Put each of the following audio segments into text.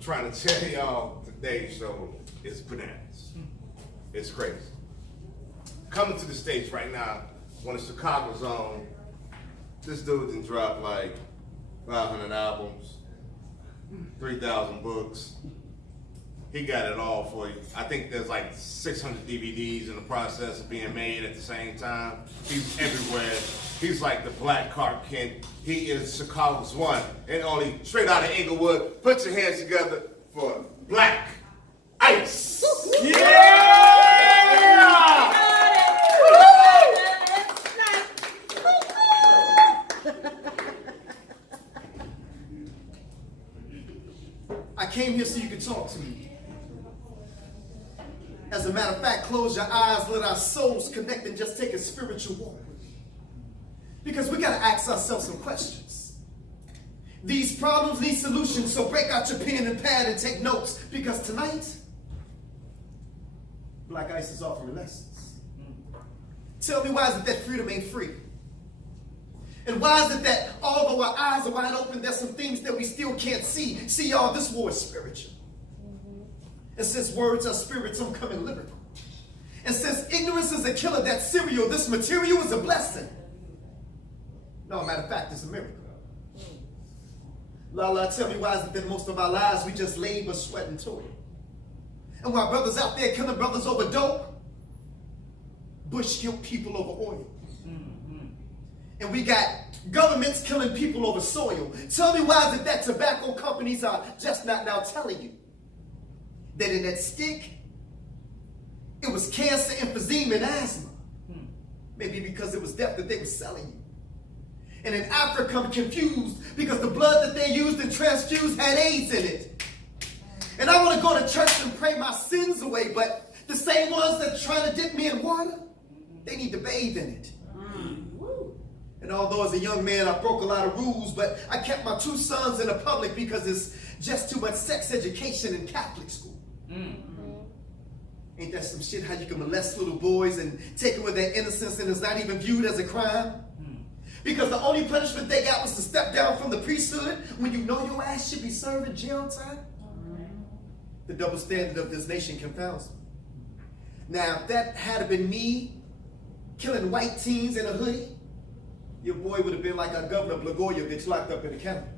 I'm trying to tell y'all today's show is bananas. It's crazy. Coming to the States right now, on the Chicago zone, this dude done dropped like 500 albums, 3,000 books. He got it all for you. I think there's like 600 DVDs in the process of being made at the same time. He's everywhere. He's like the Blaq Clark Kent. He is Chicago's one and only, straight out of Inglewood. Put your hands together for Blaq Ice. Yeah! I came here so you could talk to me. As a matter of fact, close your eyes, let our souls connect and just take a spiritual walk. Because we got to ask ourselves some questions. These problems need solutions, so break out your pen and pad and take notes. Because tonight, Blaq Ice is offering lessons. Tell me, why is it that freedom ain't free? And why is it that although our eyes are wide open, there's some things that we still can't see? See, y'all, this war is spiritual. And since words are spirits, I'm coming lyrical. And since ignorance is a killer, that cereal, this material is a blessing. No, matter of fact, it's a miracle. Lala, tell me, why is it that most of our lives we just labor, sweat, and toil? And while brothers out there killing brothers over dope, Bush killed people over oil. And we got governments killing people over soil. Tell me, why is it that tobacco companies are just not now telling you that in that stick, it was cancer, emphysema, and asthma. Maybe because it was death that they were selling you. And in Africa, I'm confused because the blood that they used and transfused had AIDS in it. And I want to go to church and pray my sins away, but the same ones that are trying to dip me in water, they need to bathe in it. And although as a young man I broke a lot of rules, but I kept my 2 sons in the public because it's just too much sex education in Catholic school. Ain't that some shit, how you can molest little boys and take away their innocence and it's not even viewed as a crime? Because the only punishment they got was to step down from the priesthood when you know your ass should be serving jail time? The double standard of this nation confounds me. Now, if that had been me killing white teens in a hoodie, your boy would have been like our Governor Blagojevich locked up in a kennel.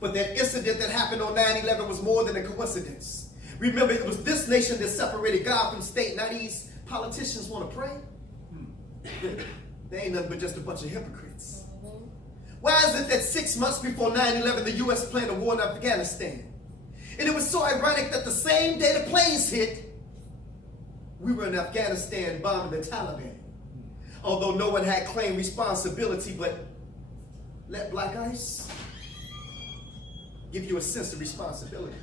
But that incident that happened on 9/11 was more than a coincidence. Remember, it was this nation that separated God from state. Now these politicians want to pray? They ain't nothing but just a bunch of hypocrites. Why is it that 6 months before 9/11, the U.S. planned a war in Afghanistan? And it was so ironic that the same day the planes hit, we were in Afghanistan bombing the Taliban. Although no one had claimed responsibility, but let Blaq Ice give you a sense of responsibility.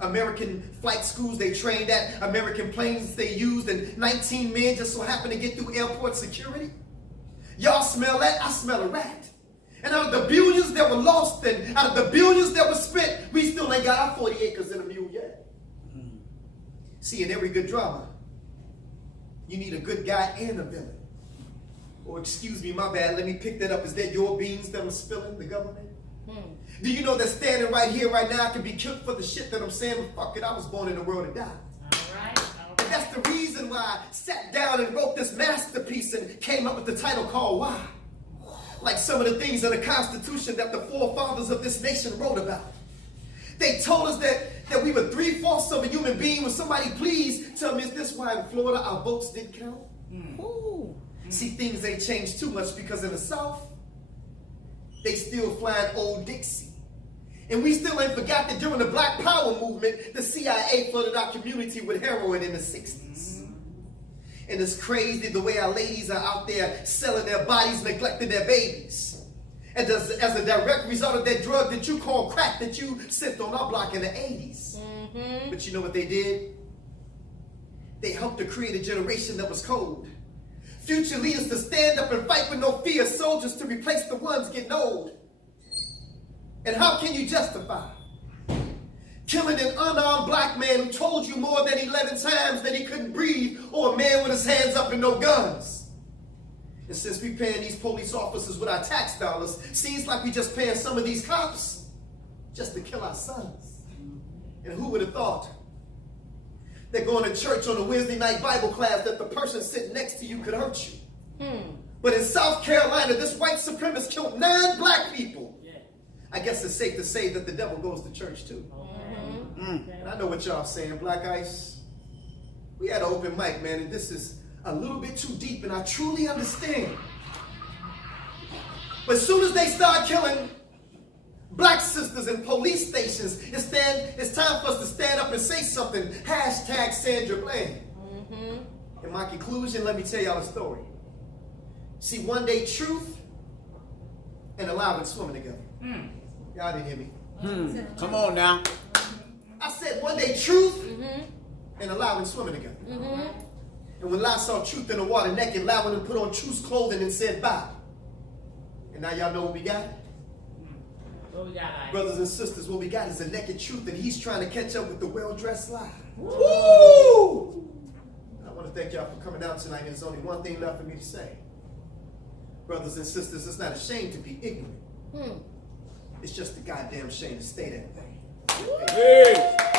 American flight schools they trained at, American planes they used, and 19 men just so happened to get through airport security. Y'all smell that? I smell a rat. And out of the billions that were lost and out of the billions that were spent, we still ain't got our 40 acres in a mule yet. See, in every good drama, you need a good guy and a villain. Or excuse me, my bad, let me pick that up. Is that your beans that I'm spilling, the government? Do you know that standing right here, right now, I can be killed for the shit that I'm saying? But fuck it, I was born in the world to die. All right. And that's the reason why I sat down and wrote this masterpiece and came up with the title called Why? Like some of the things in the Constitution that the forefathers of this nation wrote about. They told us that we were 3/4 of a human being. Will somebody please tell me, is this why in Florida our votes didn't count? See, things ain't changed too much because in the South, they still flying Old Dixie. And we still ain't forgot that during the Black Power movement, the CIA flooded our community with heroin in the 60s. And it's crazy the way our ladies are out there selling their bodies, neglecting their babies. And as a direct result of that drug that you call crack that you sipped on our block in the 80s. But you know what they did? They helped to create a generation that was cold. Future leaders to stand up and fight with no fear, soldiers to replace the ones getting old. And how can you justify killing an unarmed black man who told you more than 11 times that he couldn't breathe, or a man with his hands up and no guns? And since we paying these police officers with our tax dollars, seems like we just paying some of these cops just to kill our sons. And who would have thought that going to church on a Wednesday night Bible class that the person sitting next to you could hurt you? But in South Carolina, this white supremacist killed 9 black people. Yeah. I guess it's safe to say that the devil goes to church too. And I know what y'all saying, Black Ice. We had an open mic, man, and this is a little bit too deep, and I truly understand. But as soon as they start killing black sisters in police stations, it's time for us to stand up and say something. Hashtag Sandra Bland. In my conclusion, let me tell y'all a story. See, one day truth and allowing swimming together. Y'all didn't hear me. Come on now. I said one day truth and allowing swimming together. And when Lot saw truth in the water naked, allowing him put on truth's clothing and said bye. And now y'all know what we got? What we got, Ice? Brothers and sisters, what we got is a naked truth, and he's trying to catch up with the well-dressed lie. Woo! I want to thank y'all for coming out tonight. There's only one thing left for me to say. Brothers and sisters, it's not a shame to be ignorant. It's just a goddamn shame to stay that way. Hey.